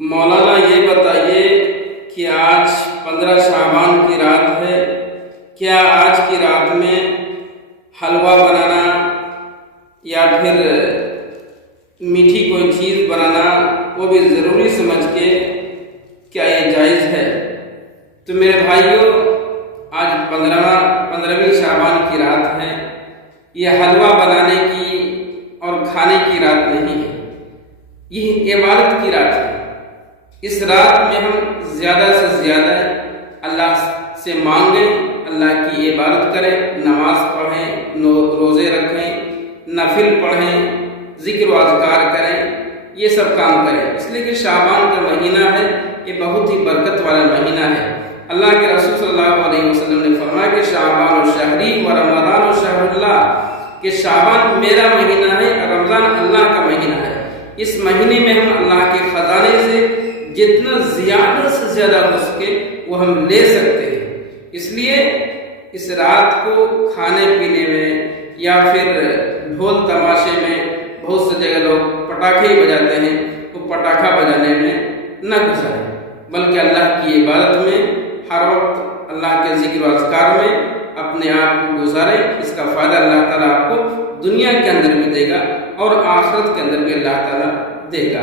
مولانا یہ بتائیے کہ آج 15 شعبان کی رات ہے، کیا آج کی رات میں حلوہ بنانا یا پھر میٹھی کوئی چیز بنانا وہ بھی ضروری سمجھ کے کیا یہ جائز ہے؟ تو میرے بھائیوں، آج 15ویں شعبان کی رات ہے۔ یہ حلوہ بنانے کی اور کھانے کی رات نہیں ہے، یہ عبادت کی رات ہے۔ اس رات میں ہم زیادہ سے زیادہ اللہ سے مانگیں، اللہ کی عبادت کریں، نماز پڑھیں، روزے رکھیں، نفل پڑھیں، ذکر و اذکار کریں، یہ سب کام کریں، اس لیے کہ شعبان کا مہینہ ہے، یہ بہت ہی برکت والا مہینہ ہے۔ اللہ کے رسول صلی اللہ علیہ وسلم نے فرمایا کہ شعبان و شہری و رمضان و شہر اللہ، کہ شعبان میرا مہینہ ہے اور رمضان اللہ کا مہینہ ہے۔ اس مہینے میں ہم اللہ کے خزانے سے جتنا زیادہ سے زیادہ ہو سکے وہ ہم لے سکتے ہیں۔ اس لیے اس رات کو کھانے پینے میں یا پھر ڈھول تماشے میں، بہت سے جگہ لوگ پٹاخے بجاتے ہیں، وہ پٹاخہ بجانے میں نہ گزاریں، بلکہ اللہ کی عبادت میں ہر وقت اللہ کے ذکر و اذکار میں اپنے آپ کو گزاریں۔ اس کا فائدہ اللہ تعالیٰ آپ کو دنیا کے اندر بھی دے گا اور آخرت کے اندر بھی اللہ تعالیٰ دے گا۔